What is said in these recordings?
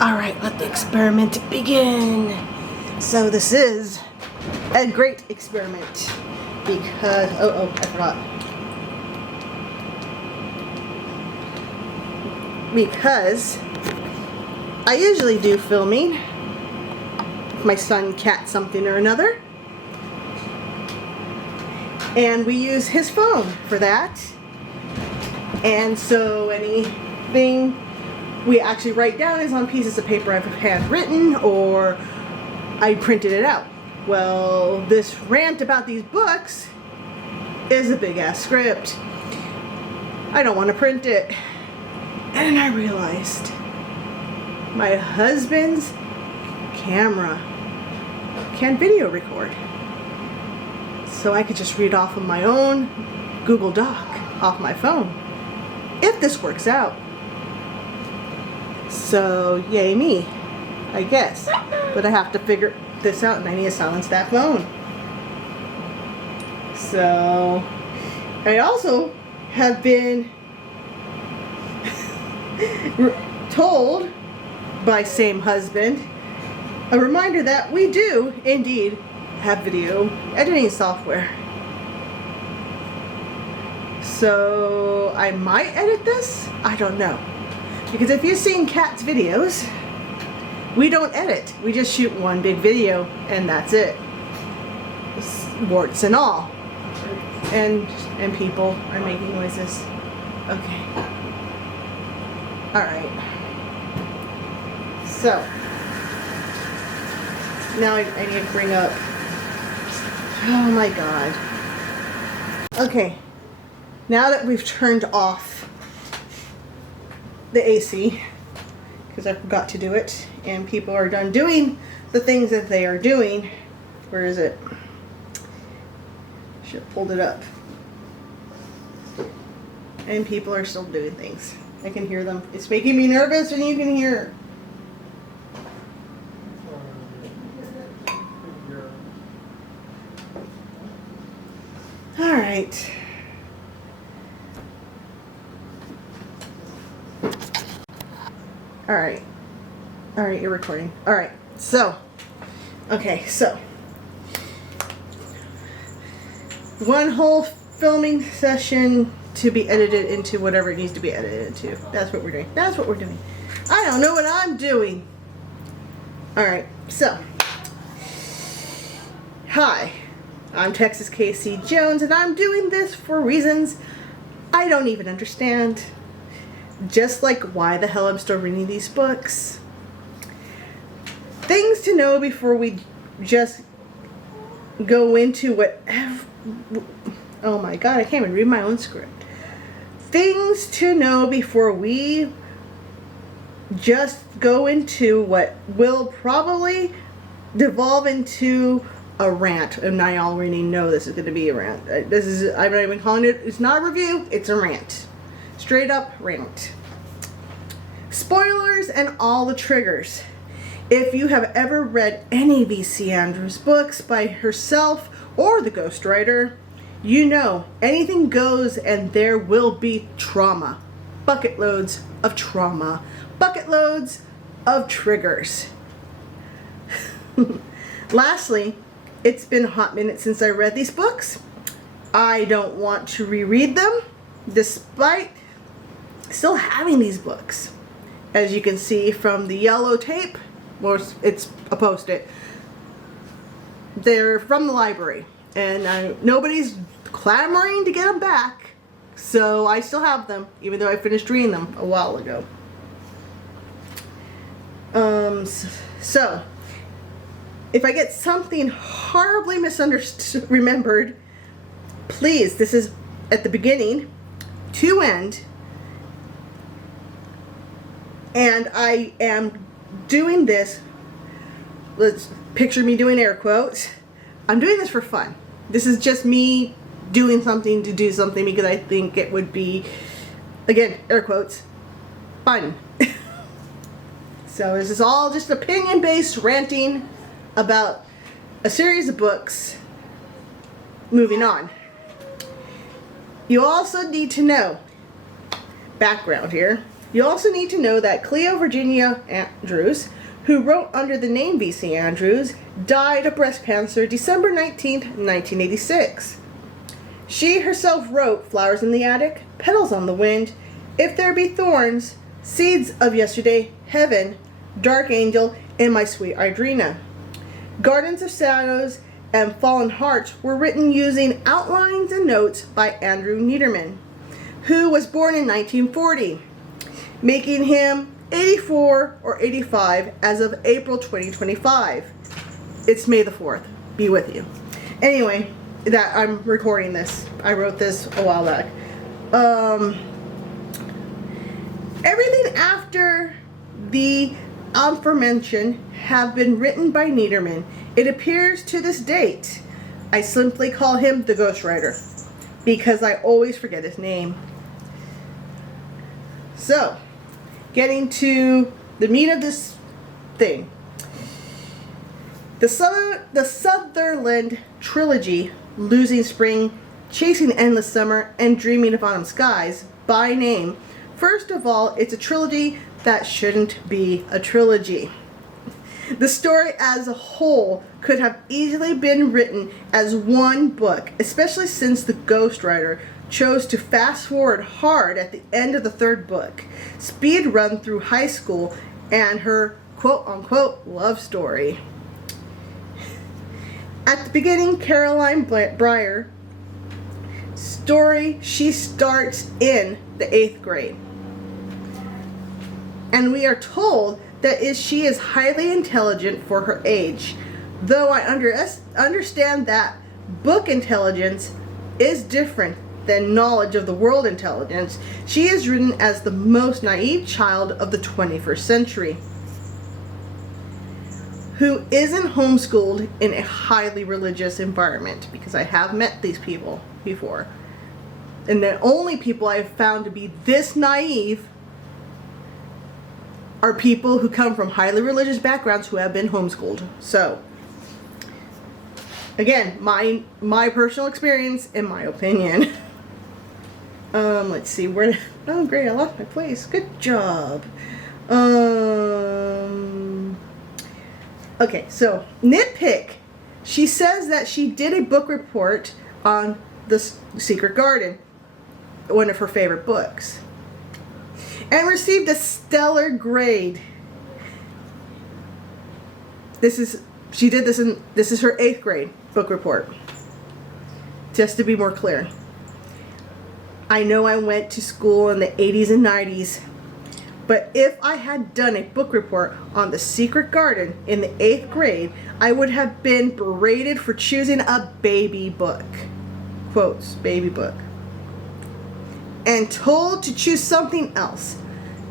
Alright, let the experiment begin. So this is a great experiment because, I forgot. Because I usually do filming if my son cats something or another. And we use his phone for that. And so anything we actually write down is on pieces of paper I've handwritten or I printed it out. Well, this rant about these books is a big ass script. I don't want to print it. And I realized my husband's camera can video record. So I could just read off of my own Google Doc off my phone. If this works out. So, yay me, I guess. But I have to figure this out and I need to silence that phone. So, I also have been told by same husband a reminder that we do indeed have video editing software. So I might edit this? I don't know. Because if you've seen Kat's videos, we don't edit. We just shoot one big video and that's it. Warts and all. And people are making noises. Okay. Alright. So now I need to bring up, oh my god. Okay. Now that we've turned off the AC, because I forgot to do it, and people are done doing the things that they are doing. Where is it? Should have pulled it up. And people are still doing things. I can hear them. It's making me nervous, and you can hear. All right. Alright, you're recording. Alright, so, one whole filming session to be edited into whatever it needs to be edited into. That's what we're doing. That's what we're doing. I don't know what I'm doing. Alright, so, hi, I'm Texas Casey Jones, and I'm doing this for reasons I don't even understand. Just like why the hell I'm still reading these books. Things to know before we just go into whatever. Oh my god, I can't even read my own script. Things to know before we just go into what will probably devolve into a rant. And I already know this is going to be a rant. I'm not even calling it, it's not a review, it's a rant. Straight up rant. Spoilers and all the triggers. If you have ever read any V.C. Andrews books by herself or the ghostwriter, you know anything goes and there will be trauma. Bucket loads of trauma. Bucket loads of triggers. Lastly, it's been a hot minute since I read these books. I don't want to reread them, despite still having these books. As you can see from the yellow tape, or it's a post-it, they're from the library, and nobody's clamoring to get them back, so I still have them, even though I finished reading them a while ago. So if I get something horribly misunderstood, remembered, please, this is at the beginning to end. And I am doing this, let's picture me doing air quotes. I'm doing this for fun. This is just me doing something to do something because I think it would be, again, air quotes, fun. So this is all just opinion-based ranting about a series of books. Moving on. You also need to know, background here, You also need to know that Cleo Virginia Andrews, who wrote under the name V.C. Andrews, died of breast cancer December 19th, 1986. She herself wrote Flowers in the Attic, Petals on the Wind, If There Be Thorns, Seeds of Yesterday, Heaven, Dark Angel, and My Sweet Idrina. Gardens of Shadows and Fallen Hearts were written using outlines and notes by Andrew Niederman, who was born in 1940, making him 84 or 85 as of April 2025. It's May the 4th. Be with you. Anyway, that I'm recording this. I wrote this a while back. Everything after the aforementioned have been written by Niederman. It appears to this date. I simply call him the ghostwriter because I always forget his name. So, getting to the meat of this thing. The Southerland Trilogy, Losing Spring, Chasing Endless Summer, and Dreaming of Autumn Skies, by name. First of all, it's a trilogy that shouldn't be a trilogy. The story as a whole could have easily been written as one book, especially since the ghostwriter chose to fast forward hard at the end of the third book, speed run through high school and her quote-unquote love story. At the beginning, Caroline Breyer story, she starts in the 8th grade. And we are told that she is highly intelligent for her age. Though I understand that book intelligence is different than knowledge of the world intelligence, she is written as the most naive child of the 21st century, who isn't homeschooled in a highly religious environment, because I have met these people before. And the only people I have found to be this naive are people who come from highly religious backgrounds who have been homeschooled. So, again, my personal experience and my opinion. Let's see, where, oh great, I lost my place. Good job. Okay, so, nitpick. She says that she did a book report on The Secret Garden, one of her favorite books, and received a stellar grade. This is her 8th grade book report. Just to be more clear. I know I went to school in the 80s and 90s, but if I had done a book report on The Secret Garden in the 8th grade, I would have been berated for choosing a baby book. Quotes, baby book. And told to choose something else.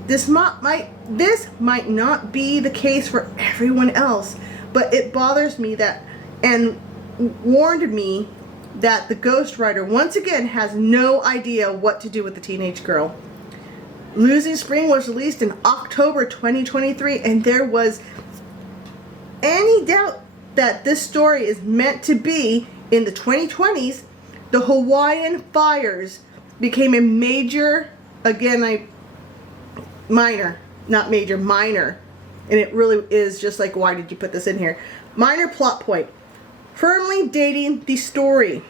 This might not be the case for everyone else, but it bothers me that, and warned me that the ghostwriter once again has no idea what to do with the teenage girl. Losing Spring was released in October 2023, and there was any doubt that this story is meant to be in the 2020s. The Hawaiian fires became a major, minor, not major, minor, and it really is just like, why did you put this in here? Minor plot point, firmly dating the story.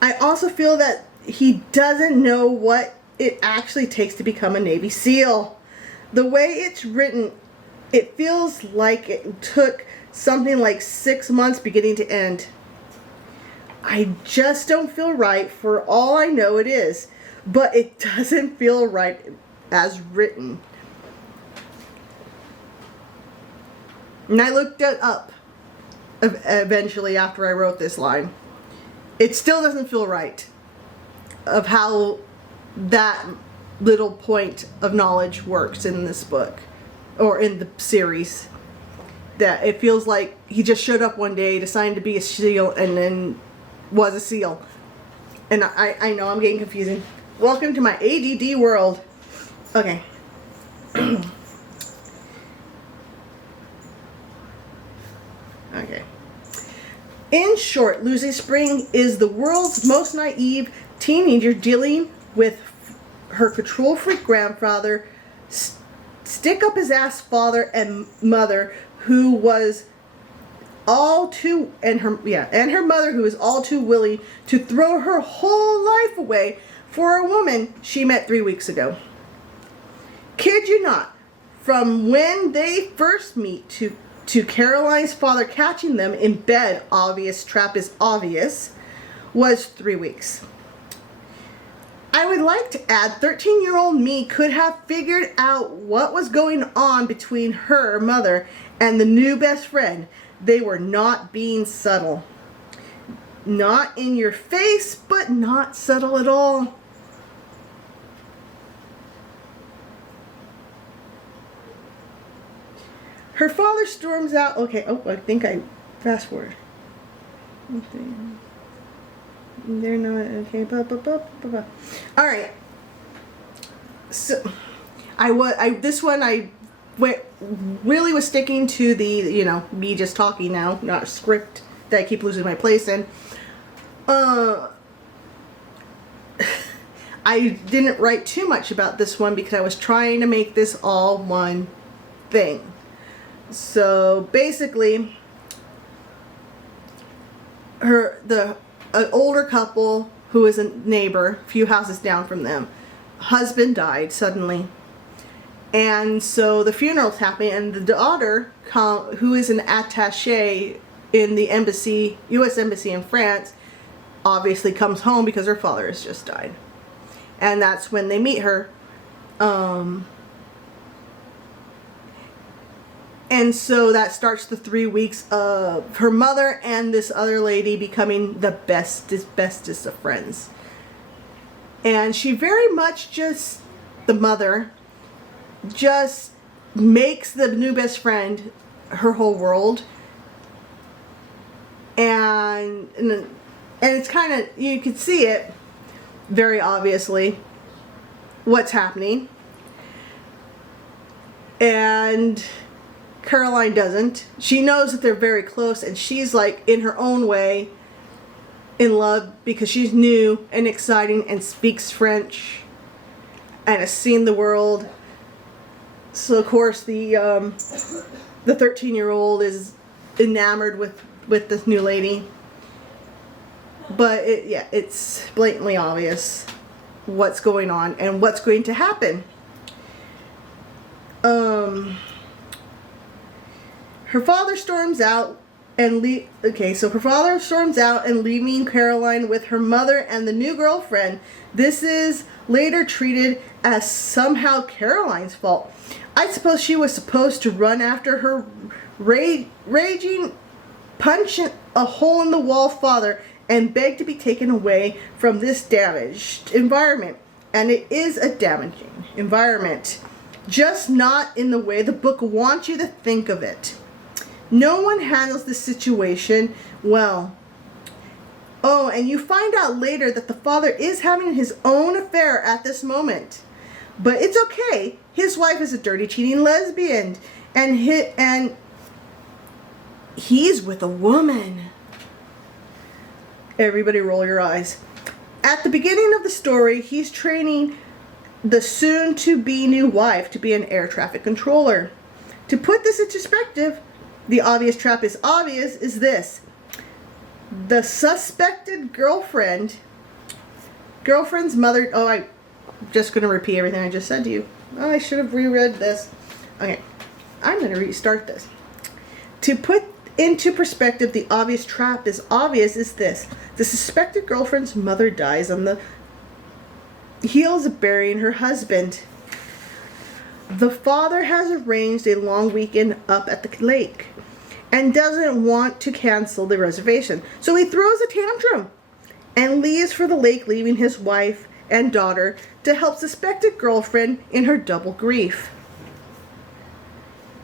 I also feel that he doesn't know what it actually takes to become a Navy SEAL. The way it's written, it feels like it took something like 6 months beginning to end. I just don't feel right. For all I know it is, but it doesn't feel right as written. And I looked it up eventually after I wrote this line. It still doesn't feel right of how that little point of knowledge works in this book or in the series. That it feels like he just showed up one day, decided to be a SEAL, and then was a SEAL. And I know I'm getting confusing. Welcome to my ADD world. Okay. Okay. In short, Losing Spring is the world's most naive teenager dealing with her control freak grandfather, stick up his ass father and mother, who was all too, and her mother, who was all too willing to throw her whole life away for a woman she met 3 weeks ago. Kid you not, from when they first meet to Caroline's father catching them in bed, obvious trap is obvious, was 3 weeks. I would like to add, 13-year-old me could have figured out what was going on between her mother and the new best friend. They were not being subtle. Not in your face, but not subtle at all. Her father storms out. Okay, I think I fast forward. They're not okay. All right. So, I really was sticking to the, me just talking now, not a script that I keep losing my place in. I didn't write too much about this one because I was trying to make this all one thing. So basically, an older couple who is a neighbor, a few houses down from them, husband died suddenly, and so the funeral's happening, and the daughter, who is an attaché in the embassy, U.S. embassy in France, obviously comes home because her father has just died, and that's when they meet her. And so that starts the 3 weeks of her mother and this other lady becoming the bestest of friends. And she very much the mother, just makes the new best friend her whole world. And it's kind of, you can see it very obviously what's happening. And Caroline doesn't. She knows that they're very close, and she's like, in her own way, in love because she's new and exciting and speaks French and has seen the world. So of course the 13-year-old is enamored with this new lady. But it's blatantly obvious what's going on and what's going to happen. Her father storms out and leaving Caroline with her mother and the new girlfriend. This is later treated as somehow Caroline's fault. I suppose she was supposed to run after her raging, punch a hole in the wall father and beg to be taken away from this damaged environment. And it is a damaging environment, just not in the way the book wants you to think of it. No one handles this situation well. Oh, and you find out later that the father is having his own affair at this moment. But it's okay. His wife is a dirty, cheating lesbian. And he's with a woman. Everybody roll your eyes. At the beginning of the story, he's training the soon-to-be new wife to be an air traffic controller. To put this into perspective, the obvious trap is obvious is this. The suspected girlfriend's mother, I'm just going to repeat everything I just said to you. Oh, I should have reread this. Okay, I'm going to restart this. To put into perspective, the obvious trap is obvious is this. The suspected girlfriend's mother dies on the heels of burying her husband. The father has arranged a long weekend up at the lake and doesn't want to cancel the reservation. So he throws a tantrum and leaves for the lake, leaving his wife and daughter to help suspected girlfriend in her double grief.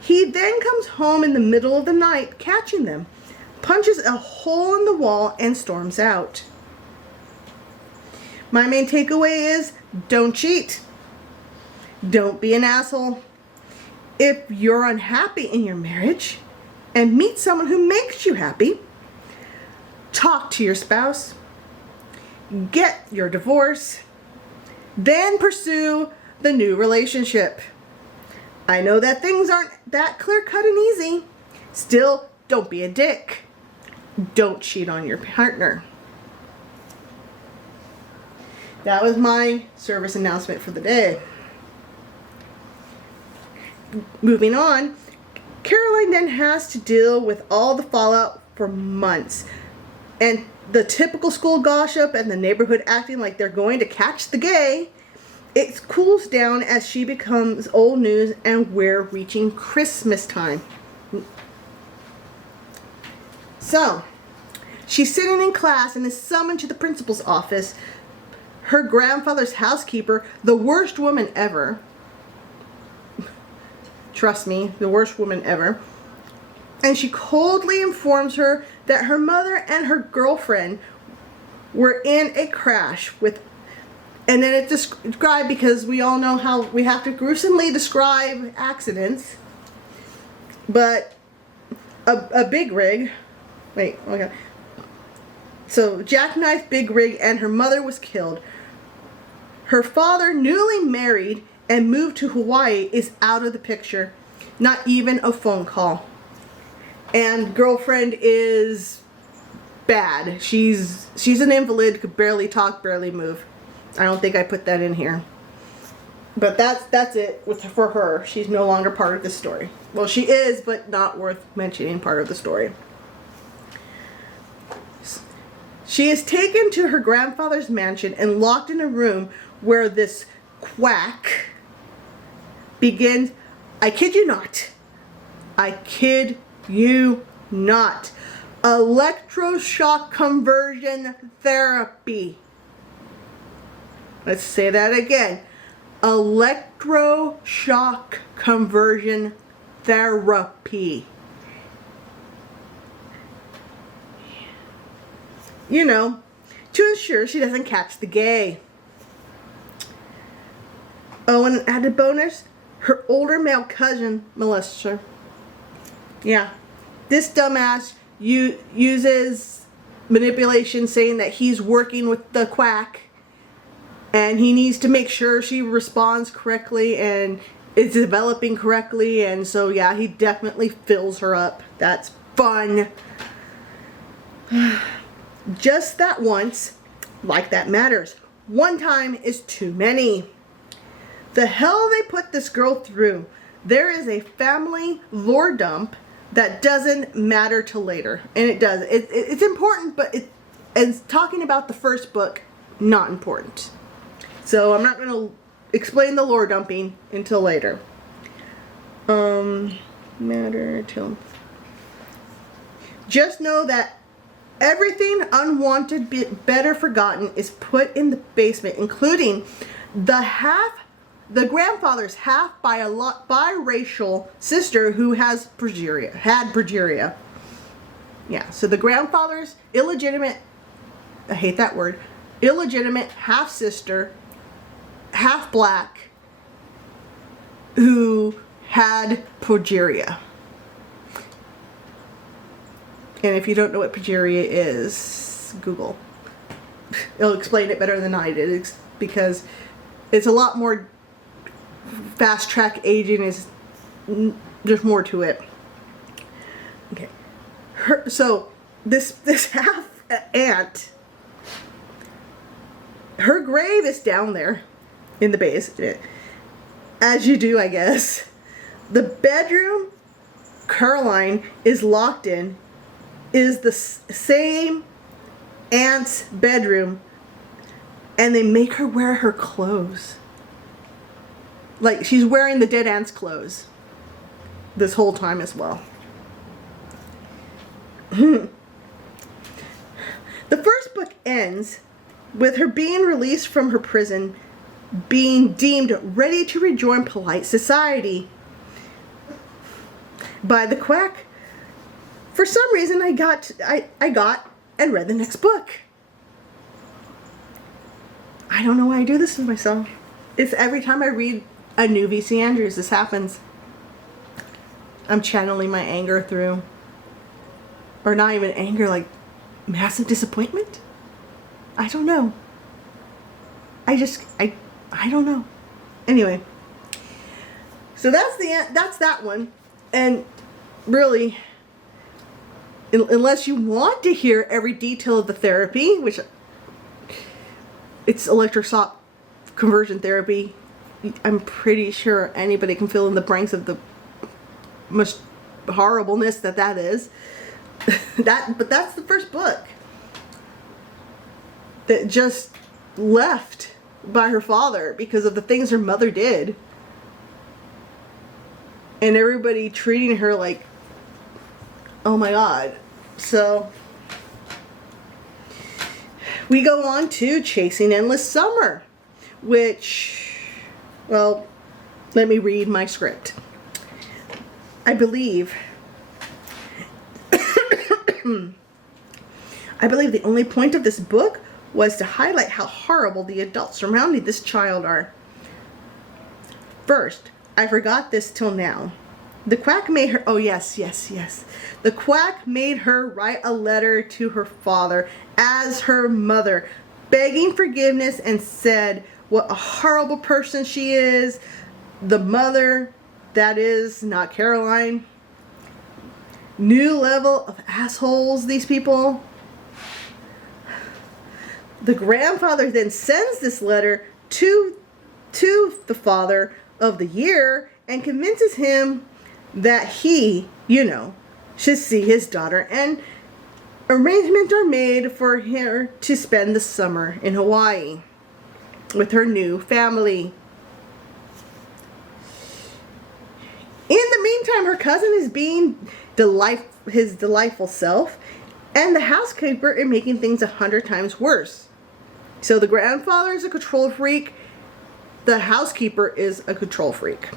He then comes home in the middle of the night, catching them, punches a hole in the wall, and storms out. My main takeaway is, don't cheat. Don't be an asshole. If you're unhappy in your marriage and meet someone who makes you happy, talk to your spouse, get your divorce, Then pursue the new relationship. I know that things aren't that clear-cut and easy. Still, don't be a dick. Don't cheat on your partner. That was my service announcement for the day. Moving on, Caroline then has to deal with all the fallout for months. And the typical school gossip and the neighborhood acting like they're going to catch the gay. It cools down as she becomes old news and we're reaching Christmas time. So, she's sitting in class and is summoned to the principal's office. Her grandfather's housekeeper, the worst woman ever. Trust me, the worst woman ever. And she coldly informs her that her mother and her girlfriend were in a crash with, and then it's described, because we all know how we have to gruesomely describe accidents, but a big rig, wait, okay. So jackknife big rig and her mother was killed. Her father, newly married and moved to Hawaii, is out of the picture. Not even a phone call. And girlfriend is bad. She's an invalid, could barely talk, barely move. I don't think I put that in here. But that's it for her. She's no longer part of the story. Well, she is, but not worth mentioning part of the story. She is taken to her grandfather's mansion and locked in a room where this quack begins. I kid you not. I kid you not. Electroshock conversion therapy. Let's say that again. Electroshock conversion therapy. You know, to ensure she doesn't catch the gay. Oh, and an added bonus, her older male cousin molests her. Yeah, this dumbass uses manipulation, saying that he's working with the quack and he needs to make sure she responds correctly and is developing correctly, and so yeah, he definitely fills her up. That's fun. Just that once, like that matters. One time is too many. The hell they put this girl through. There is a family lore dump that doesn't matter till later. And it does. It's important, but it's talking about the first book, not important. So I'm not going to explain the lore dumping until later. Matter till... Just know that everything unwanted, better forgotten, is put in the basement, including the grandfather's half biracial sister who had progeria. Yeah, so the grandfather's illegitimate, I hate that word, illegitimate half sister, half black, who had progeria. And if you don't know what progeria is, Google. It'll explain it better than I did, because it's a lot more fast track aging. There's more to it. Okay. So this half aunt, her grave is down there in the basement, as you do, I guess. The bedroom Caroline is locked in is the same aunt's bedroom, and they make her wear her clothes. Like, she's wearing the dead aunt's clothes this whole time as well. The first book ends with her being released from her prison, being deemed ready to rejoin polite society by the quack. For some reason, I got and read the next book. I don't know why I do this to myself. It's every time I read a new V.C. Andrews, this happens. I'm channeling my anger through. Or not even anger, like massive disappointment? I don't know. I don't know. Anyway, so that's that one. And really, unless you want to hear every detail of the therapy, which it's electroshock conversion therapy, I'm pretty sure anybody can fill in the blanks of the most horribleness that is. But that's the first book that just left by her father because of the things her mother did, and everybody treating her like, oh my god. So we go on to Chasing Endless Summer, which, well, let me read my script. I believe the only point of this book was to highlight how horrible the adults surrounding this child are. First, I forgot this till now. The quack made her, oh yes. The quack made her write a letter to her father as her mother, begging forgiveness, and said what a horrible person she is. The mother, that is, not Caroline. New level of assholes, these people. The grandfather then sends this letter to the father of the year and convinces him that he, should see his daughter, and arrangements are made for her to spend the summer in Hawaii with her new family. In the meantime, her cousin is being his delightful self, and the housekeeper is making things 100 times worse. So the grandfather is a control freak. The housekeeper is a control freak.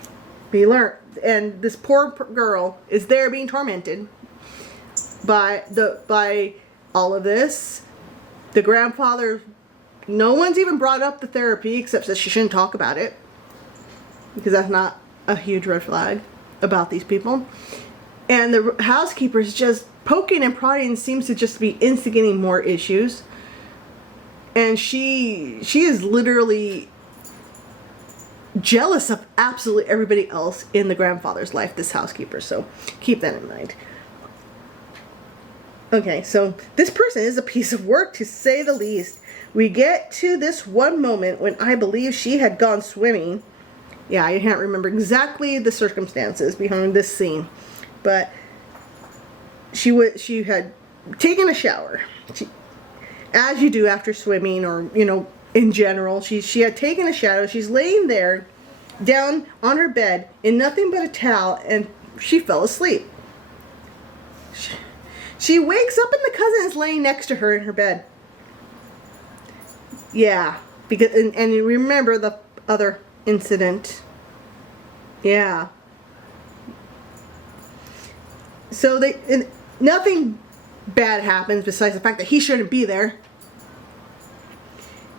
We learned, and this poor girl is there being tormented by all of this. The grandfather, no one's even brought up the therapy except that she shouldn't talk about it, because that's not a huge red flag about these people. And the housekeeper is just poking and prodding, seems to just be instigating more issues. And she is literally jealous of absolutely everybody else in the grandfather's life, this housekeeper. So keep that in mind. Okay, so this person is a piece of work, to say the least. We get to this one moment when I believe she had gone swimming. Yeah, I can't remember exactly the circumstances behind this scene, but she had taken a shower, as you do after swimming, or in general. She had taken a shower. She's laying there down on her bed in nothing but a towel, and she fell asleep. She wakes up and the cousin is laying next to her in her bed. Yeah, because and you remember the other incident. Yeah. So nothing bad happens besides the fact that he shouldn't be there.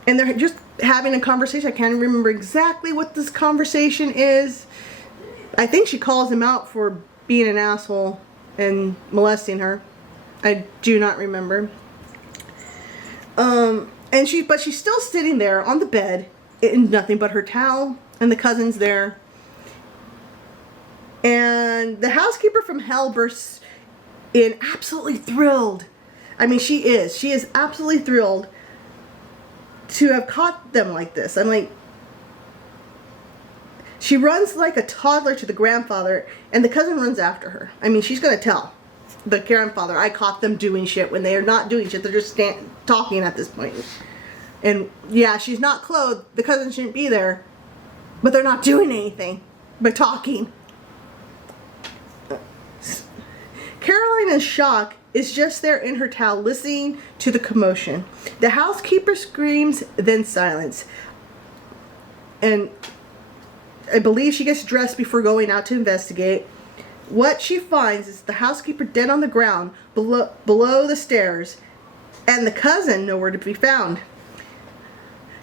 And they're just having a conversation. I can't remember exactly what this conversation is. I think she calls him out for being an asshole and molesting her. I do not remember. But she's still sitting there on the bed in nothing but her towel, and the cousin's there. And the housekeeper from hell bursts in, absolutely thrilled. I mean, she is absolutely thrilled to have caught them like this. I'm like, she runs like a toddler to the grandfather, and the cousin runs after her. I mean, she's going to tell the grandfather, I caught them doing shit, when they are not doing shit. They're just talking at this point. And yeah, she's not clothed. The cousin shouldn't be there. But they're not doing anything but talking. Caroline, in shock, is just there in her towel, listening to the commotion. The housekeeper screams, then silence. And I believe she gets dressed before going out to investigate. What she finds is the housekeeper dead on the ground below the stairs, and the cousin nowhere to be found.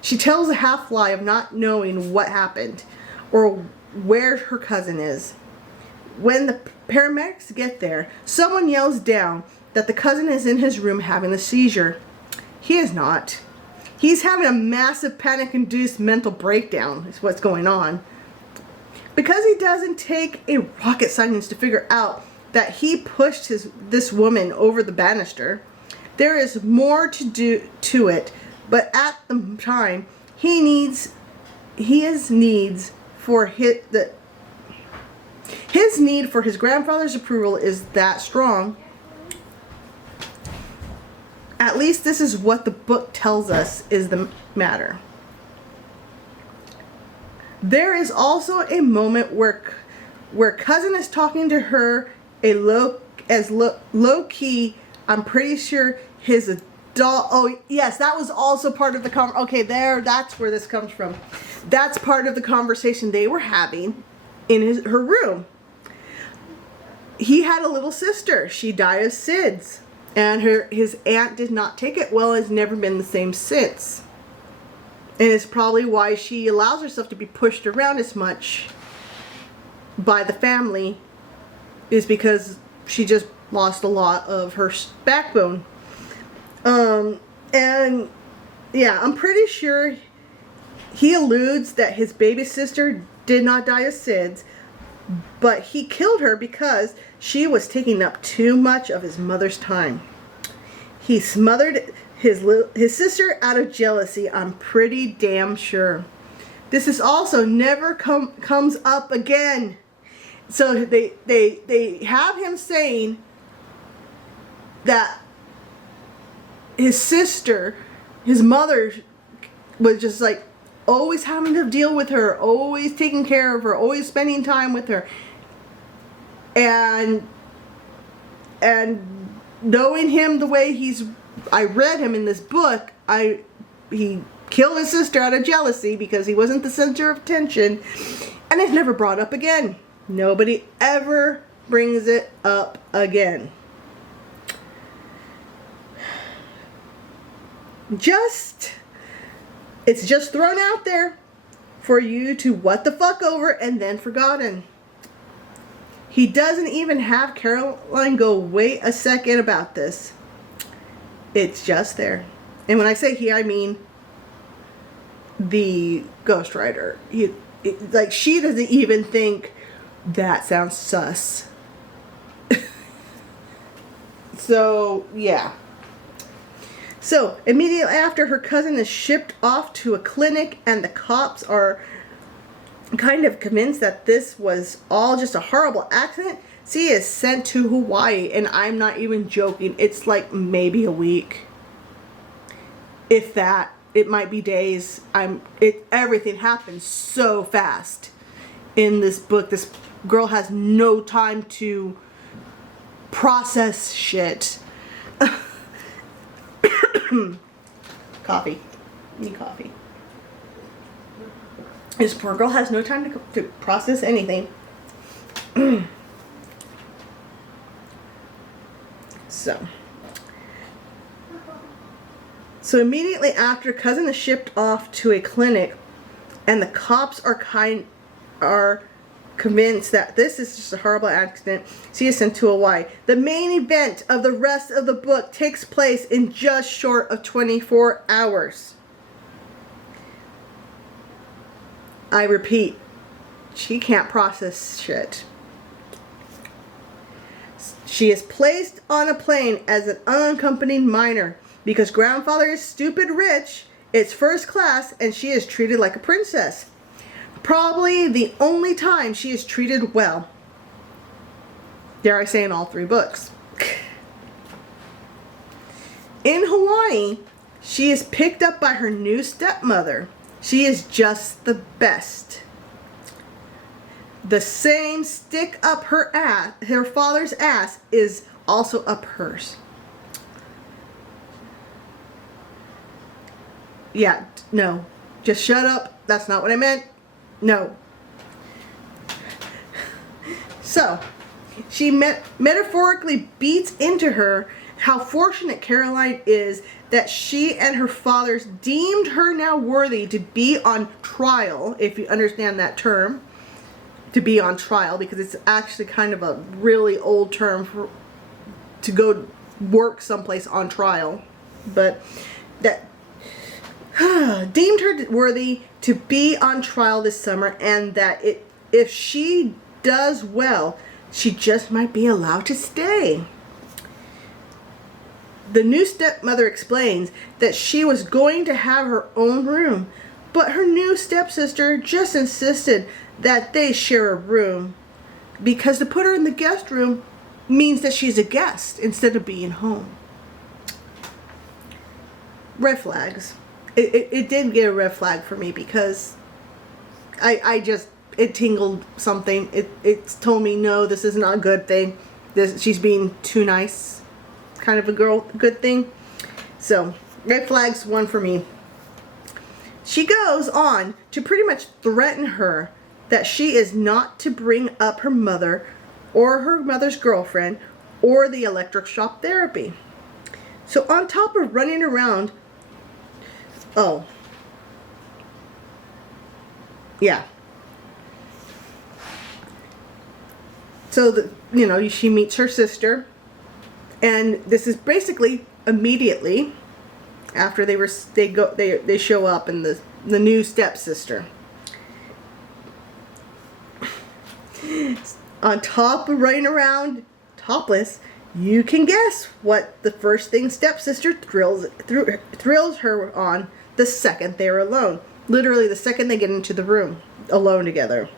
She tells a half lie of not knowing what happened or where her cousin is. When the paramedics get there, someone yells down that the cousin is in his room having a seizure. He is not. He's having a massive panic-induced mental breakdown is what's going on. Because he doesn't take a rocket scientist to figure out that he pushed this woman over the banister, there is more to it, but at the time, his need for his grandfather's approval is that strong. At least this is what the book tells us is the matter. There is also a moment where cousin is talking to her low key. I'm pretty sure his adult. Oh yes, that was also part of the okay, that's where this comes from. That's part of the conversation they were having in her room. He had a little sister. She died of SIDS. And his aunt did not take it well and has never been the same since. And it's probably why she allows herself to be pushed around as much by the family, is because she just lost a lot of her backbone. And yeah, I'm pretty sure he alludes that his baby sister did not die of SIDS, but he killed her because she was taking up too much of his mother's time. He smothered his sister out of jealousy, I'm pretty damn sure. This is also never comes up again. So they have him saying that his sister, his mother, was just like always having to deal with her, always taking care of her, always spending time with her. And knowing him the way I read him in this book, he killed his sister out of jealousy because he wasn't the center of attention, and it's never brought up again. Nobody ever brings it up again. It's just thrown out there for you to what the fuck over and then forgotten. He doesn't even have Caroline go, wait a second about this. It's just there. And when I say he, I mean the ghostwriter. Like, she doesn't even think that sounds sus. So, yeah. So, immediately after, her cousin is shipped off to a clinic, and the cops are kind of convinced that this was all just a horrible accident. She is sent to Hawaii, and I'm not even joking. It's like maybe a week. If that. It might be days. Everything happens so fast in this book. This girl has no time to process shit. Coffee. Need coffee. This poor girl has no time to process anything. So immediately after, cousin is shipped off to a clinic, and the cops are convinced that this is just a horrible accident. She is sent to Hawaii. The main event of the rest of the book takes place in just short of 24 hours. I repeat, she can't process shit. She is placed on a plane as an unaccompanied minor because grandfather is stupid rich, it's first class, and she is treated like a princess. Probably the only time she is treated well. Dare I say, in all three books. In Hawaii, she is picked up by her new stepmother. She is just the best. The same stick up her ass, her father's ass, is also up hers. Yeah, no. Just shut up. That's not what I meant. No. So, she metaphorically beats into her how fortunate Caroline is that she and her fathers deemed her now worthy to be on trial, if you understand that term, to be on trial, because it's actually kind of a really old term to go work someplace on trial. But that deemed her worthy to be on trial this summer, and that if she does well, she just might be allowed to stay. The new stepmother explains that she was going to have her own room, but her new stepsister just insisted that they share a room, because to put her in the guest room means that she's a guest instead of being home. Red flags. It did get a red flag for me, because I just, it tingled something. It told me, no, this is not a good thing. She's being too nice, kind of a good thing. So, red flags, one for me. She goes on to pretty much threaten her that she is not to bring up her mother or her mother's girlfriend or the electric shock therapy. So on top of running around, oh, yeah. So she meets her sister, and this is basically immediately after they show up, and the new stepsister. On top of running around topless, you can guess what the first thing stepsister thrills her on the second they're alone. Literally the second they get into the room alone together.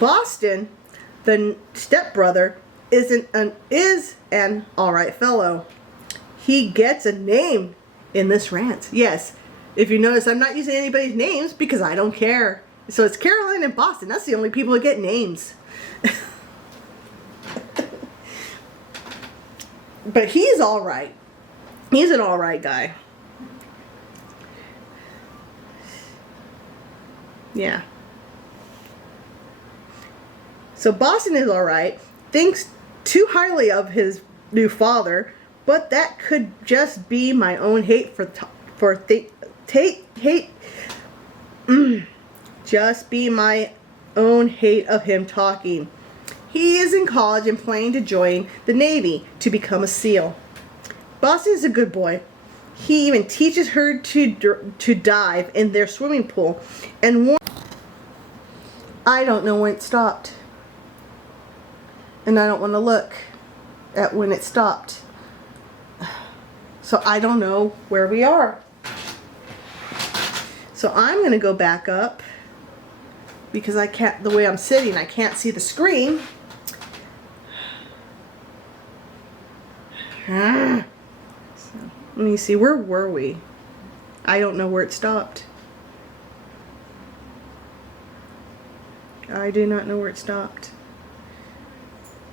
Boston, the stepbrother, is an alright fellow. He gets a name in this rant. Yes, if you notice, I'm not using anybody's names because I don't care. So it's Caroline and Boston. That's the only people that get names. But he's alright. He's an alright guy. Yeah. So Boston is alright. Thinks too highly of his new father, but that could just be my own hate just be my own hate of him talking. He is in college and planning to join the Navy to become a SEAL. Boston is a good boy. He even teaches her to dive in their swimming pool, and I don't know when it stopped. And I don't want to look at when it stopped. So I don't know where we are. So I'm going to go back up, because I can't, the way I'm sitting, I can't see the screen. So, let me see, where were we? I don't know where it stopped. I do not know where it stopped.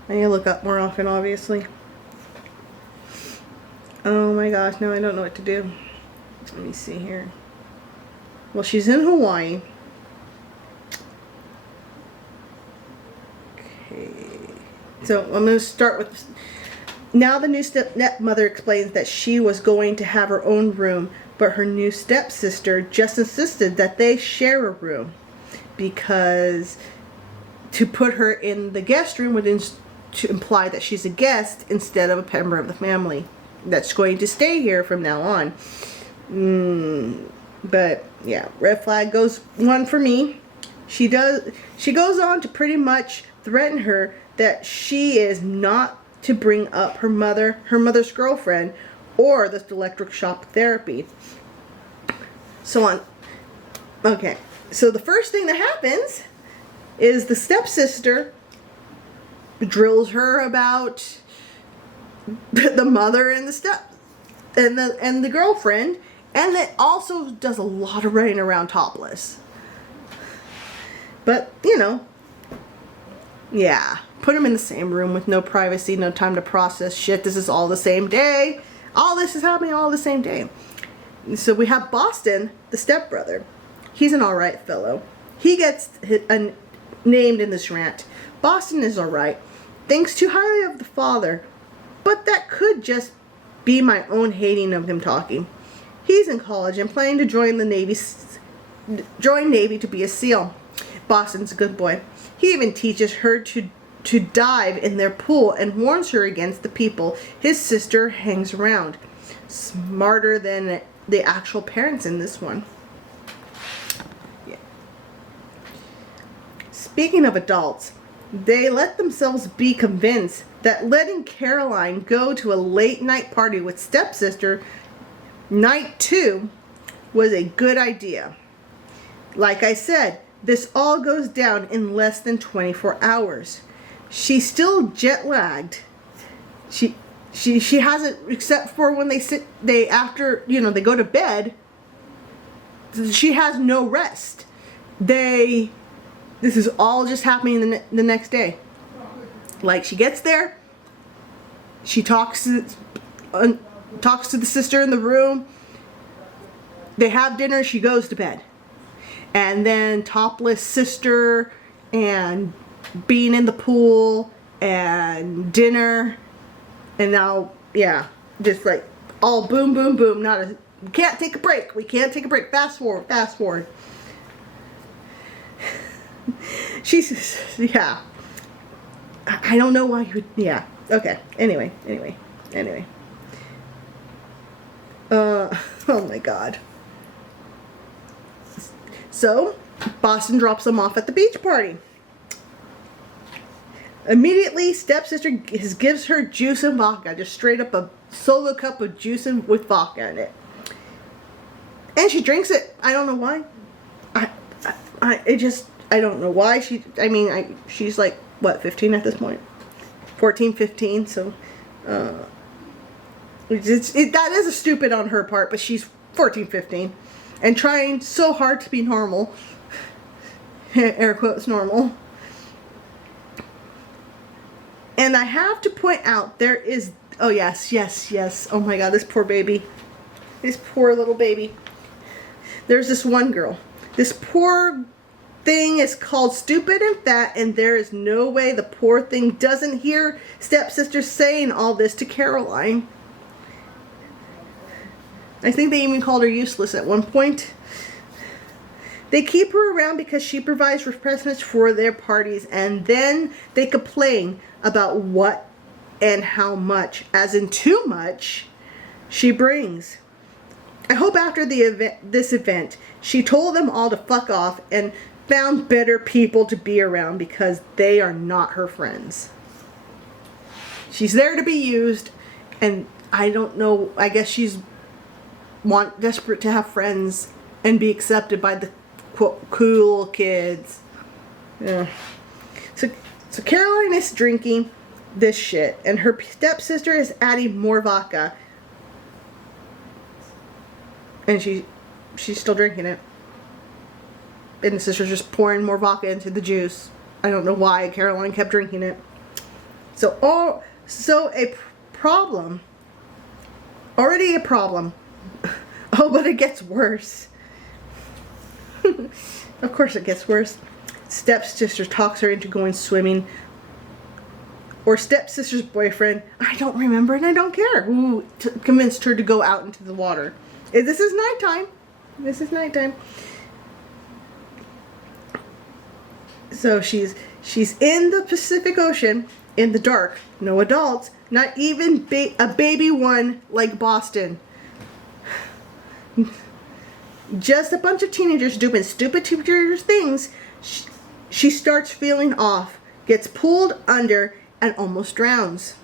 I need to look up more often, obviously. Oh my gosh, no, I don't know what to do. Let me see here. Well, she's in Hawaii. Okay. So I'm going to start with... Now the new stepmother explains that she was going to have her own room, but her new stepsister just insisted that they share a room, because to put her in the guest room would to imply that she's a guest instead of a member of the family that's going to stay here from now on. But yeah, red flag goes one for me. She goes on to pretty much threaten her that she is not to bring up her mother's girlfriend, or the electric shock therapy. So on. Okay, so the first thing that happens is the stepsister drills her about the mother and the girlfriend, and that also does a lot of running around topless. But yeah, put them in the same room with no privacy, no time to process shit. This is all the same day. All this is happening all the same day. So we have Boston, the stepbrother. He's an alright fellow. He gets named in this rant. Boston is alright. Thinks too highly of the father, but that could just be my own hating of him talking. He's in college and planning to join the Navy to be a SEAL. Boston's a good boy. He even teaches her to dive in their pool and warns her against the people his sister hangs around. smarter than the actual parents in this one. Yeah. Speaking of adults, they let themselves be convinced that letting Caroline go to a late night party with stepsister night 2 was a good idea. Like I said, this all goes down in less than 24 hours. She's still jet lagged. She hasn't, except for when after they go to bed. She has no rest. This is all just happening the next day. Like, she gets there, she talks to the sister in the room. They have dinner, she goes to bed. And then topless sister and being in the pool and dinner. And now, yeah, just like all boom, boom, boom. We can't take a break. We can't take a break. Fast forward, fast forward. Yeah. I don't know why you would, yeah. Okay, anyway. Oh my God. So, Boston drops them off at the beach party. Immediately, stepsister gives her juice and vodka. Just straight up a solo cup of juice with vodka in it. And she drinks it. I don't know why. I don't know why. She's like, what, 15 at this point? 14, 15, so... that is a stupid on her part, but she's 14, 15. And trying so hard to be normal. Air quotes, normal. And I have to point out, there is... Oh, yes. Oh, my God, this poor baby. This poor little baby. There's this one girl. This poor thing is called stupid and fat, and there is no way the poor thing doesn't hear stepsister saying all this to Caroline. I think they even called her useless at one point. They keep her around because she provides refreshments for their parties, and then they complain about what and how much, as in too much, she brings. I hope after this event, she told them all to fuck off and found better people to be around, because they are not her friends. She's there to be used, and I don't know, I guess she's desperate to have friends and be accepted by the quote cool kids. Yeah. So Caroline is drinking this shit, and her stepsister is adding more vodka, and she's still drinking it, and the sister's just pouring more vodka into the juice. I don't know why Caroline kept drinking it. So a problem, already a problem. Oh, but it gets worse. Of course it gets worse. Stepsister talks her into going swimming. Or stepsister's boyfriend, I don't remember and I don't care, who convinced her to go out into the water. This is nighttime. So she's in the Pacific Ocean in the dark. No adults. Not even a baby one like Boston. Just a bunch of teenagers doing stupid teenager things. She starts feeling off, gets pulled under, and almost drowns.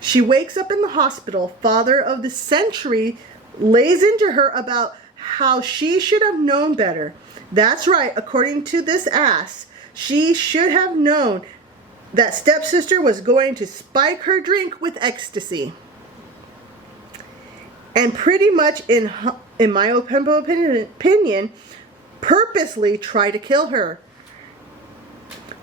She wakes up in the hospital. Father of the century lays into her about how she should have known better. That's right, according to this ass, she should have known that stepsister was going to spike her drink with ecstasy. And pretty much, in my opinion, purposely try to kill her.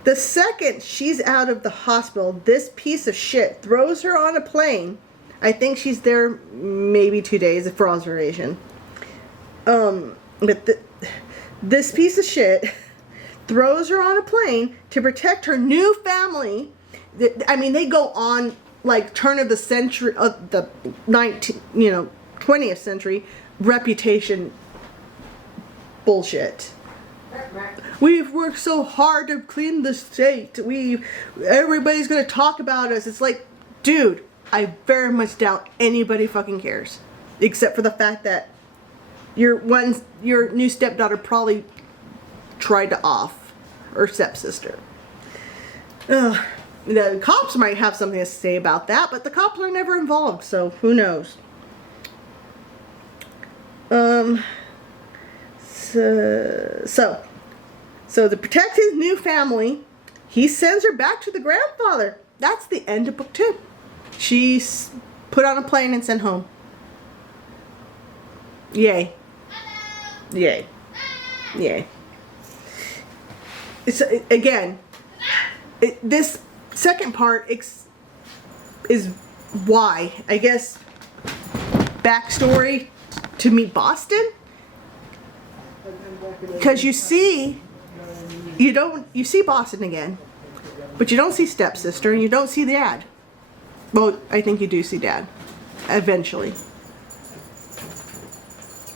The second she's out of the hospital, this piece of shit throws her on a plane. I think she's there maybe 2 days for observation. But this piece of shit throws her on a plane to protect her new family. I mean, they go on like turn of the century, the 20th century reputation bullshit. We've worked so hard to clean the state. Everybody's gonna talk about us. It's like, dude, I very much doubt anybody fucking cares. Except for the fact that your new stepdaughter probably tried to off her stepsister. The cops might have something to say about that, but the cops are never involved, so who knows? So to protect his new family, he sends her back to the grandfather. That's the end of book 2. She's put on a plane and sent home. Yay. Yay. Yay. It's, again, this second part is why, I guess, backstory to meet Boston. Because you see Boston again, but you don't see stepsister and you don't see dad. Well, I think you do see dad eventually.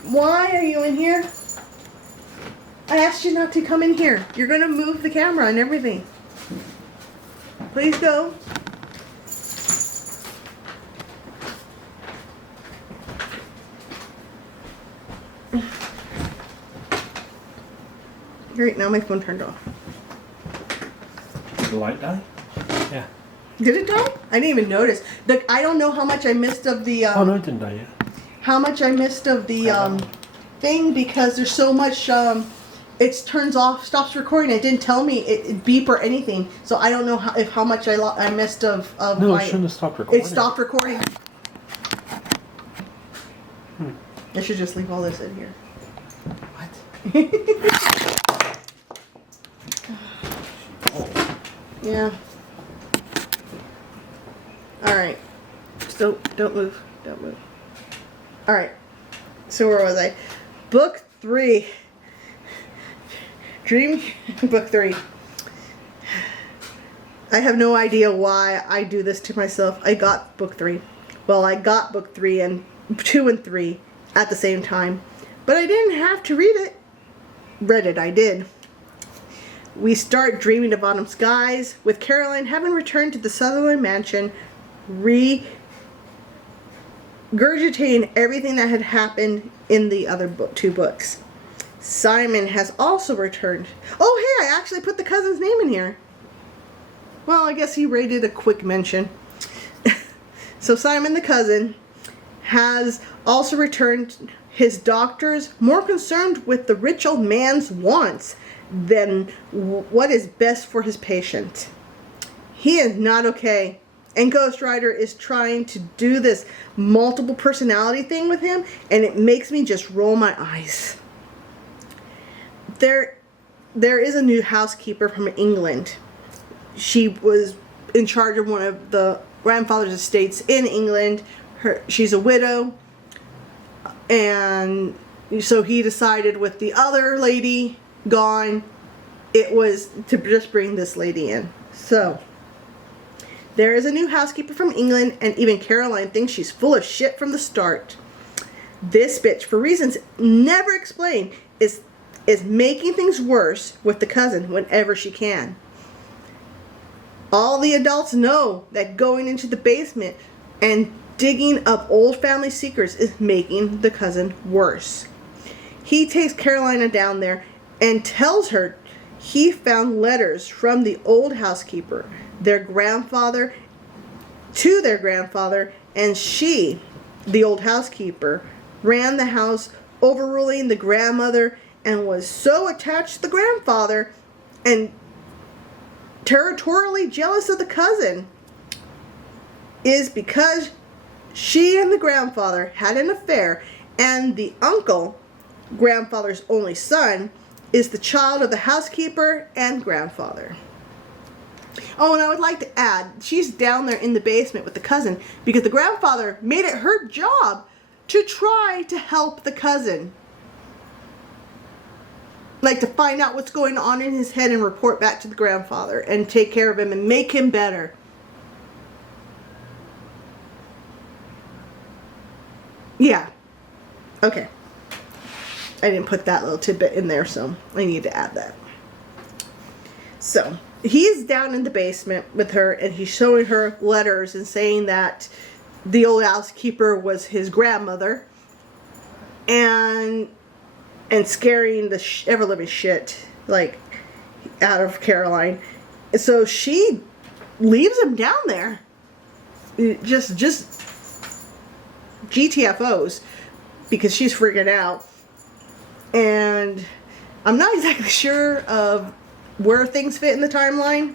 Why are you in here? I asked you not to come in here. You're going to move the camera and everything. Please go. Great, now my phone turned off. Did the light die? Yeah. Did it die? I didn't even notice. I don't know how much I missed of the... oh, no, it didn't die yet. How much I missed of the thing, because there's so much... it turns off, stops recording. It didn't tell me it beep or anything. So I don't know how much I missed of no, my... it shouldn't have stopped recording. It stopped recording. I should just leave all this in here. What? Yeah. Alright. So, don't move. Don't move. Alright. So where was I? Book 3. Book 3. I have no idea why I do this to myself. I got book 3. Well, I got book 3 and 2 and 3 at the same time. But I didn't have to read it. Read it, I did. We start dreaming of autumn skies, with Caroline having returned to the Southerland mansion, regurgitating everything that had happened in the other 2 books. Simon has also returned. Oh, hey, I actually put the cousin's name in here. Well, I guess he rated a quick mention. So Simon the cousin has also returned. His doctors, more concerned with the rich old man's wants than what is best for his patient. He is not okay. And Ghost Rider is trying to do this multiple personality thing with him, and it makes me just roll my eyes. There is a new housekeeper from England. She was in charge of one of the grandfather's estates in England. She's a widow. And so he decided, with the other lady gone, it was to just bring this lady in. So there is a new housekeeper from England, and even Caroline thinks she's full of shit from the start. This bitch, for reasons never explained, is making things worse with the cousin whenever she can. All the adults know that going into the basement and digging up old family secrets is making the cousin worse. He takes Carolina down there and tells her he found letters from the old housekeeper, their grandfather, and she, the old housekeeper, ran the house, overruling the grandmother, and was so attached to the grandfather and territorially jealous of the cousin is because she and the grandfather had an affair, and the uncle, grandfather's only son, is the child of the housekeeper and grandfather. Oh, and I would like to add, she's down there in the basement with the cousin because the grandfather made it her job to try to help the cousin. Like, to find out what's going on in his head and report back to the grandfather and take care of him and make him better. Yeah. Okay. I didn't put that little tidbit in there, so I need to add that. So, he's down in the basement with her, and he's showing her letters and saying that the old housekeeper was his grandmother, and scaring the ever-living shit, like, out of Caroline. So she leaves him down there. Just GTFOs, because she's freaking out. And I'm not exactly sure of where things fit in the timeline,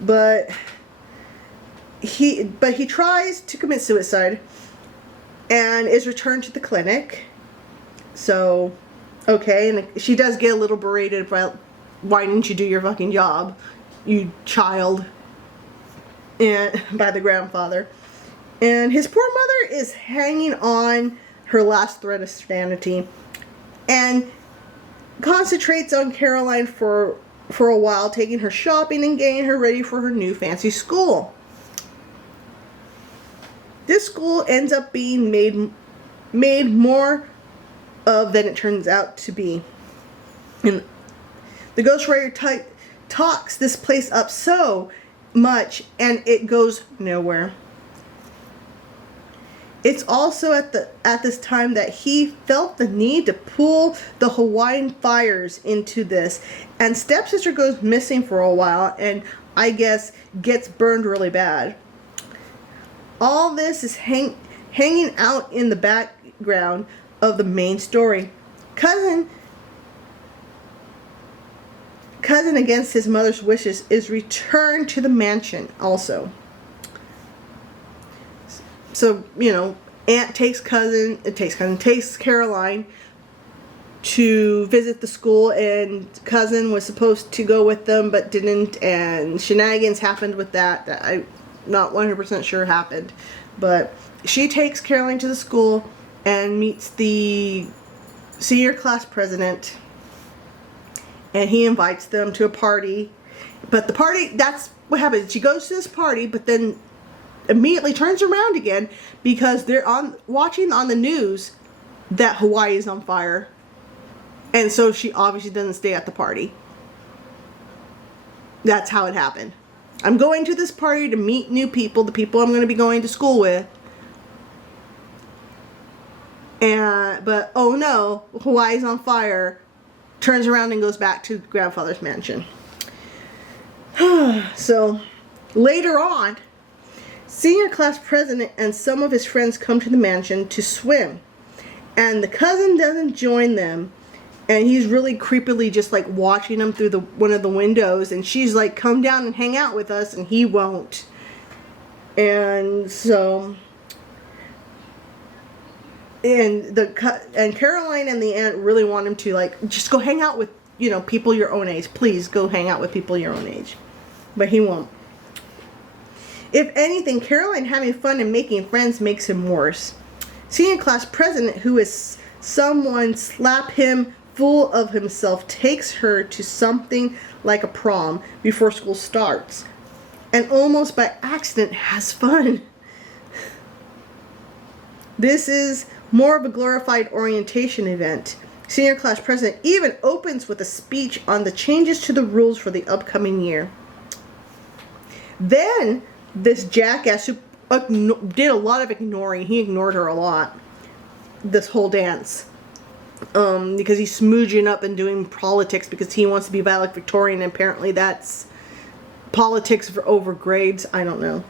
but he tries to commit suicide and is returned to the clinic. So, okay, and she does get a little berated about, why didn't you do your fucking job, you child, and by the grandfather. And his poor mother is hanging on her last thread of sanity and concentrates on Caroline for a while, taking her shopping and getting her ready for her new fancy school. This school ends up being made more of than it turns out to be. And the ghostwriter talks this place up so much, and it goes nowhere. It's also at this time that he felt the need to pull the Hawaiian fires into this, and stepsister goes missing for a while, and I guess gets burned really bad. All this is hanging out in the background of the main story. Cousin, against his mother's wishes, is returned to the mansion also. So, you know, aunt takes Caroline to visit the school, and cousin was supposed to go with them but didn't, and shenanigans happened with that I'm not 100% sure happened. But she takes Caroline to the school and meets the senior class president, and he invites them to a party. But the party, that's what happens. She goes to this party, but then immediately turns around again because they're watching on the news that Hawaii is on fire. And so she obviously doesn't stay at the party. That's how it happened. I'm going to this party to meet new people, the people I'm going to be going to school with. But oh no, Hawaii's on fire. Turns around and goes back to grandfather's mansion. So later on, senior class president and some of his friends come to the mansion to swim, and the cousin doesn't join them, and he's really creepily just like watching them through one of the windows, and she's like, come down and hang out with us, and he won't. And so and Caroline and the aunt really want him to, like, just go hang out with, you know, people your own age. Please go hang out with people your own age. But he won't. If anything, Caroline having fun and making friends makes him worse. Senior class president, who is someone slap him full of himself, takes her to something like a prom before school starts, and almost by accident has fun. This is more of a glorified orientation event. Senior class president even opens with a speech on the changes to the rules for the upcoming year. Then this jackass who did a lot of ignoring, he ignored her a lot this whole dance, because he's smooging up and doing politics because he wants to be valedictorian, and apparently that's politics over grades. I don't know.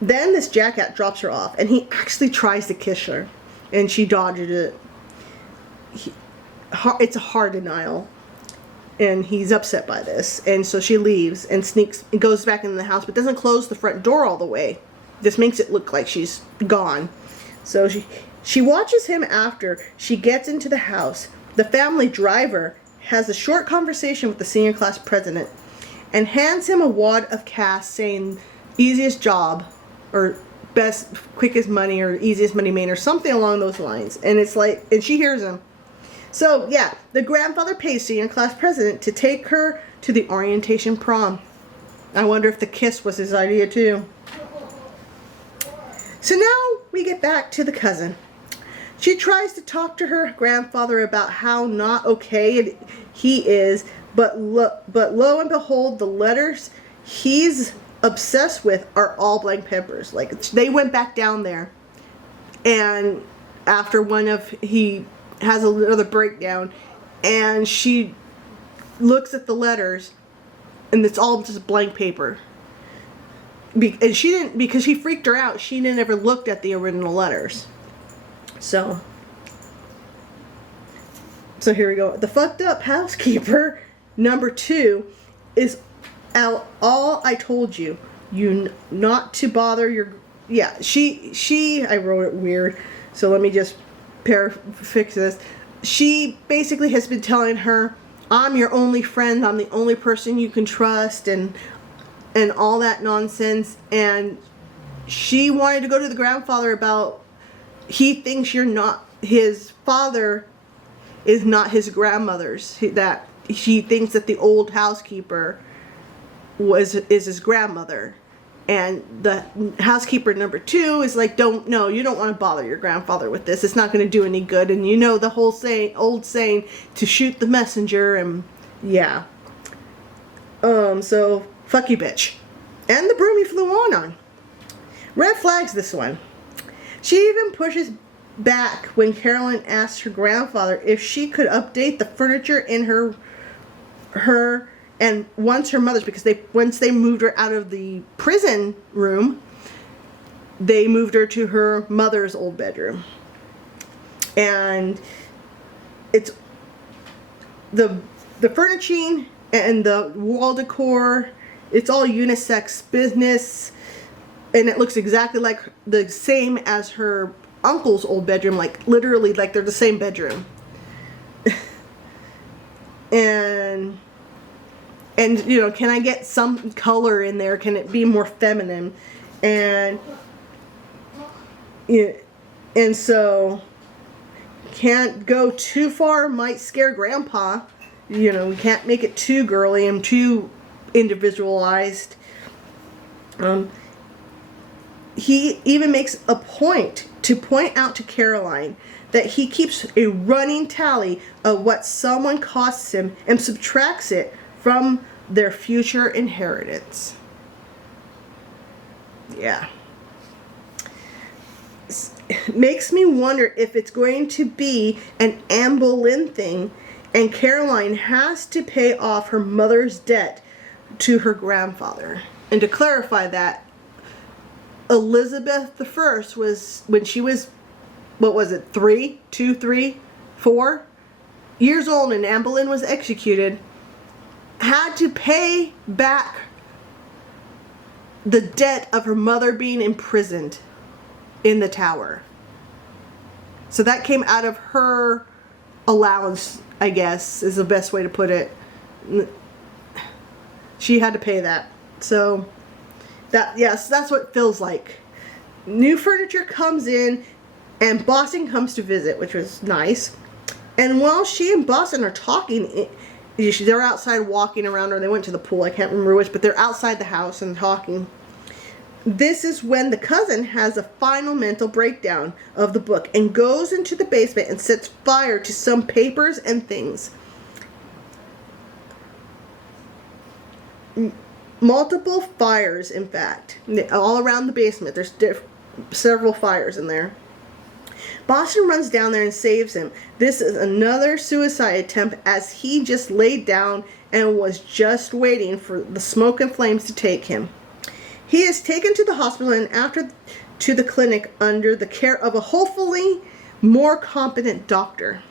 Then this jackass drops her off, and he actually tries to kiss her, and she dodges it. It's a hard denial, and he's upset by this, and so she leaves and sneaks and goes back into the house, but doesn't close the front door all the way. This makes it look like she's gone. So she watches him after she gets into the house. The family driver has a short conversation with the senior class president and hands him a wad of cash, saying easiest job, or best, quickest money, or easiest money made, or something along those lines. And it's like, and she hears him. So yeah, the grandfather pays senior class president to take her to the orientation prom. I wonder if the kiss was his idea too. So now we get back to the cousin. She tries to talk to her grandfather about how not okay he is But lo and behold, the letters he's obsessed with are all blank papers. Like, they went back down there, and after he has another breakdown, and she looks at the letters, and it's all just blank paper. And she didn't, because he freaked her out, she didn't ever looked at the original letters. So here we go. The fucked up housekeeper number 2 is all I told you not to bother your. Yeah, I wrote it weird, so let me just fix this. She basically has been telling her, I'm your only friend, I'm the only person you can trust, and all that nonsense. And she wanted to go to the grandfather about, he thinks you're not, his father is not his grandmother's, that she thinks that the old housekeeper is his grandmother. And the housekeeper number 2 is like, you don't want to bother your grandfather with this. It's not going to do any good. And you know the whole old saying to shoot the messenger, and yeah. So fuck you, bitch. And the broom he flew on. Red flags, this one. She even pushes back when Caroline asks her grandfather if she could update the furniture in her and once her mother's, because once they moved her out of the prison room, they moved her to her mother's old bedroom. And it's the furnishing and the wall decor, it's all unisex business, and it looks exactly like the same as her uncle's old bedroom, like literally like they're the same bedroom. and can I get some color in there? Can it be more feminine? And so can't go too far, might scare grandpa. We can't make it too girly and too individualized. He even makes a point to point out to Caroline that he keeps a running tally of what someone costs him and subtracts it from their future inheritance. Yeah. Makes me wonder if it's going to be an Anne Boleyn thing, and Caroline has to pay off her mother's debt to her grandfather. And to clarify that, Elizabeth I was, when she was, 4 years old, and Anne Boleyn was executed, had to pay back the debt of her mother being imprisoned in the Tower. So that came out of her allowance, I guess, is the best way to put it. She had to pay that. So that's what it feels like. New furniture comes in, and Boston comes to visit, which was nice. And while she and Boston are talking, they're outside walking around, or they went to the pool, I can't remember which, but they're outside the house and talking. This is when the cousin has a final mental breakdown of the book and goes into the basement and sets fire to some papers and things. Multiple fires, in fact, all around the basement. There's several fires in there. Boston runs down there and saves him. This is another suicide attempt, as he just laid down and was just waiting for the smoke and flames to take him. He is taken to the hospital and after to the clinic under the care of a hopefully more competent doctor.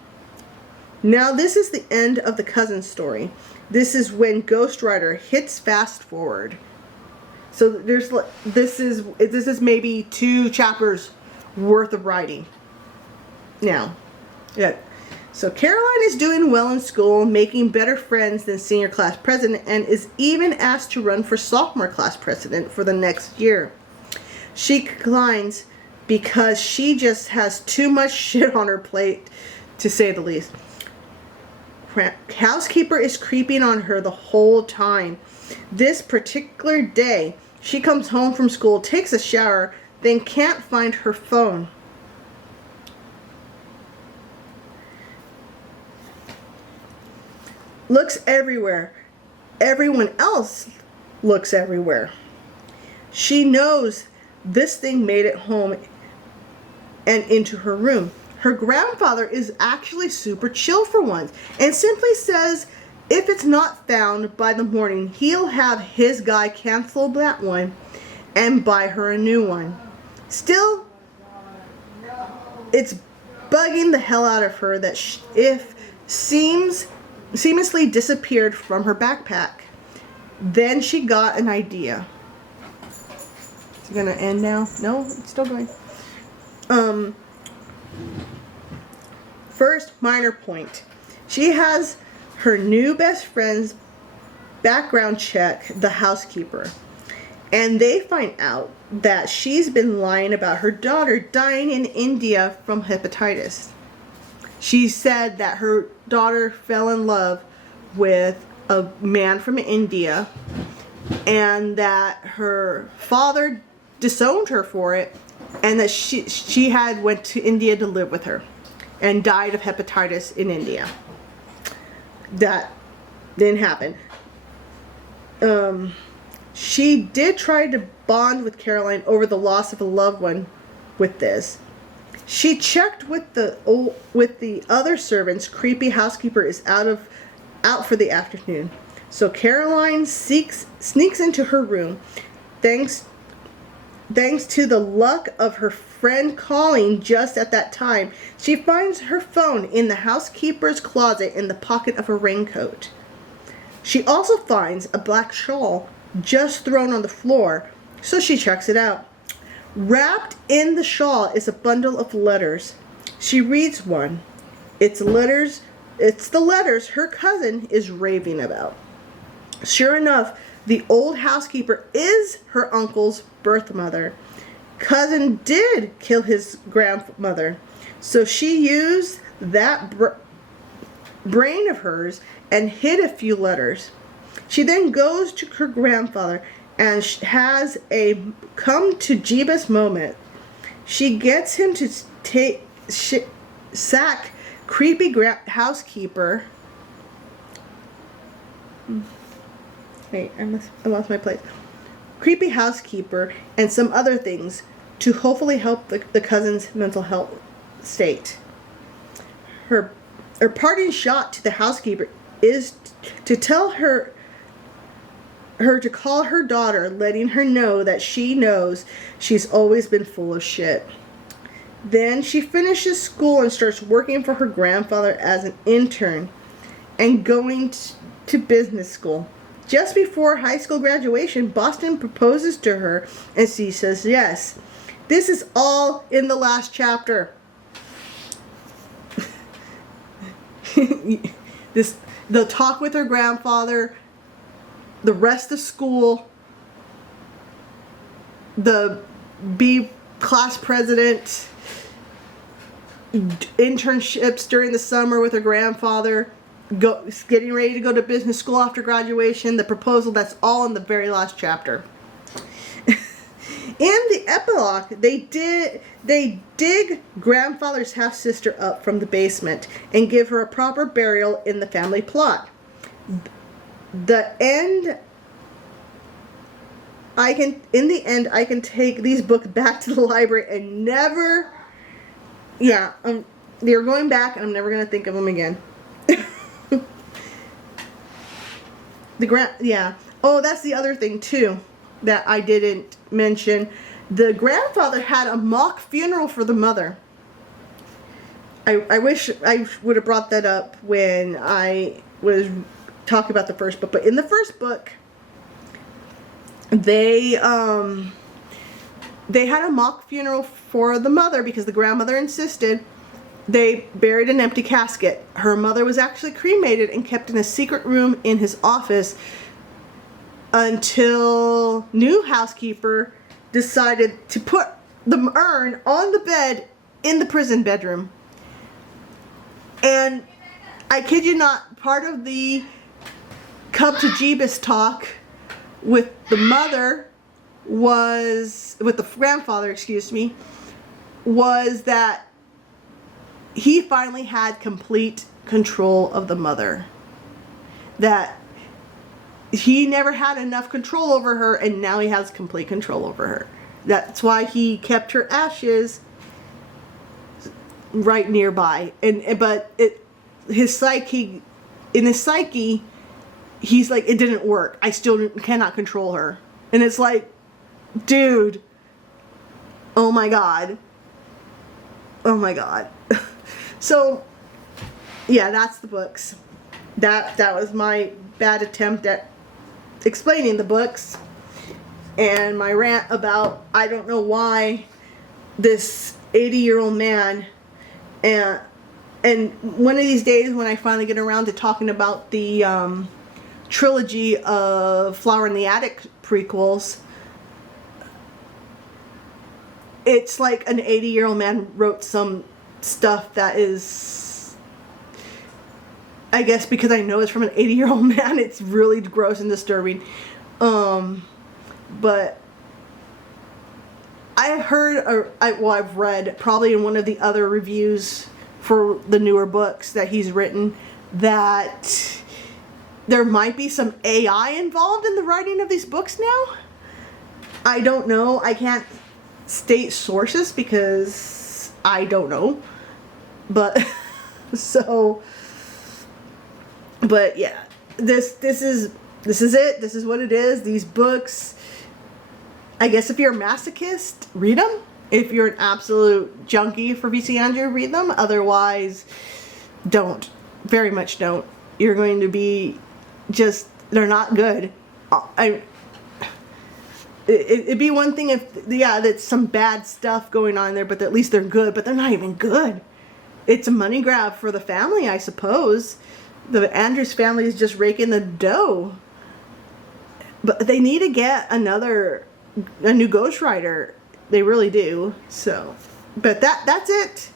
Now this is the end of the cousin story. This is when Ghost Rider hits fast forward. So this is maybe 2 chapters worth of writing. Now, yeah. So Caroline is doing well in school, making better friends than senior class president, and is even asked to run for sophomore class president for the next year. She declines because she just has too much shit on her plate, to say the least. Housekeeper is creeping on her the whole time. This particular day, she comes home from school, takes a shower, then can't find her phone. looks everywhere. Everyone else looks everywhere. She knows this thing made it home and into her room. Her grandfather is actually super chill for once and simply says if it's not found by the morning, he'll have his guy cancel that one and buy her a new one. Still, it's bugging the hell out of her that if seamlessly disappeared from her backpack. Then she got an idea. Is it gonna end now? No, it's still going. First minor point. She has her new best friend's background check the housekeeper. And they find out that she's been lying about her daughter dying in India from hepatitis. She said that her daughter fell in love with a man from India and that her father disowned her for it and that she had went to India to live with her and died of hepatitis in India. That didn't happen. She did try to bond with Caroline over the loss of a loved one with this. She checked with the other servants. Creepy housekeeper is out for the afternoon. So Caroline sneaks into her room. Thanks to the luck of her friend calling just at that time, she finds her phone in the housekeeper's closet in the pocket of her raincoat. She also finds a black shawl just thrown on the floor, so she checks it out. Wrapped in the shawl is a bundle of letters. She reads one. It's the letters her cousin is raving about. Sure enough, the old housekeeper is her uncle's birth mother. Cousin did kill his grandmother, so she used that brain of hers and hid a few letters. She then goes to her grandfather and has a come to Jeebus moment. She gets him to sack creepy housekeeper. Wait, I lost my place. Creepy housekeeper and some other things to hopefully help the cousin's mental health state. Her parting shot to the housekeeper is to tell her to call her daughter, letting her know that she knows she's always been full of shit. Then she finishes school and starts working for her grandfather as an intern and going to business school. Just before high school graduation, Boston proposes to her and she says yes. This is all in the last chapter. The talk with her grandfather, the rest of school, the B class president, internships during the summer with her grandfather, getting ready to go to business school after graduation, the proposal, that's all in the very last chapter. In the epilogue, they dig grandfather's half-sister up from the basement and give her a proper burial in the family plot. In the end, I can take these books back to the library and never, they're going back and I'm never going to think of them again. Oh, that's the other thing too that I didn't mention. The grandfather had a mock funeral for the mother. I wish I would have brought that up when I was talking about the first book, but in the first book, they had a mock funeral for the mother because the grandmother insisted. They buried an empty casket. Her mother was actually cremated and kept in a secret room in his office until new housekeeper decided to put the urn on the bed in the prison bedroom. And I kid you not, part of the Come to Jeebus talk with the mother with the grandfather, was that he finally had complete control of the mother. that he never had enough control over her, and now he has complete control over her. That's why he kept her ashes right nearby. But his psyche, he's like, it didn't work. I still cannot control her. And it's like, dude, oh my God. Oh my God. So, yeah, that's the books. That was my bad attempt at explaining the books. And my rant about, I don't know why this 80-year-old man, and one of these days when I finally get around to talking about the trilogy of Flower in the Attic prequels, it's like an 80-year-old man wrote some stuff that is, I guess because I know it's from an 80-year-old man, it's really gross and disturbing. But I heard, I've read probably in one of the other reviews for the newer books that he's written, that there might be some AI involved in the writing of these books now. I don't know. I can't state sources because I don't know. But but yeah, this is it. This is what it is. These books, I guess if you're a masochist, read them. If you're an absolute junkie for V.C. Andrew, read them. Otherwise, don't. Very much don't. You're going to be just, they're not good. It'd be one thing if, yeah, that's some bad stuff going on there, but at least they're good, but they're not even good. It's a money grab for the family, I suppose. The Andrews family is just raking the dough. But they need to get a new ghostwriter. They really do. So, but that's it.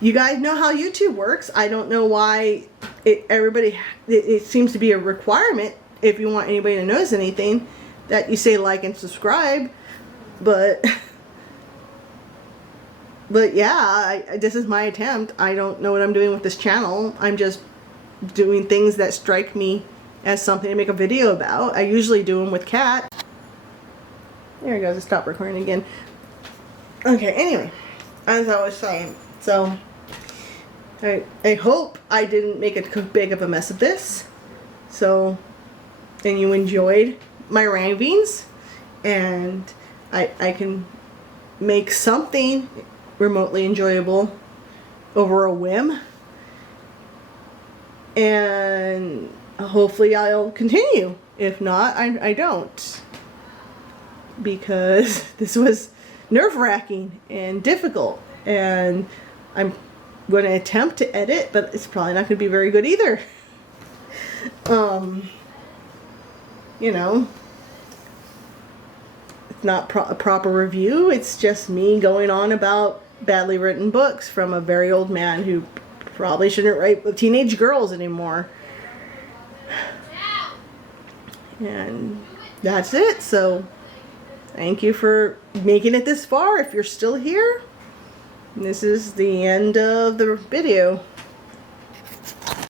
You guys know how YouTube works. I don't know why it seems to be a requirement if you want anybody to notice anything that you say like and subscribe. But yeah, this is my attempt. I don't know what I'm doing with this channel. I'm just doing things that strike me as something to make a video about. I usually do them with Kat. There it goes. It stopped recording again. Okay, anyway, as I was saying, so I hope I didn't make a big of a mess of this. So, and you enjoyed my ravings, and I can make something remotely enjoyable over a whim. And hopefully I'll continue. If not, I don't. Because this was nerve-wracking and difficult. And I'm going to attempt to edit, but it's probably not going to be very good either. You know, it's not a proper review. It's just me going on about badly written books from a very old man who probably shouldn't write with teenage girls anymore. And that's it. So thank you for making it this far if you're still here. This is the end of the video.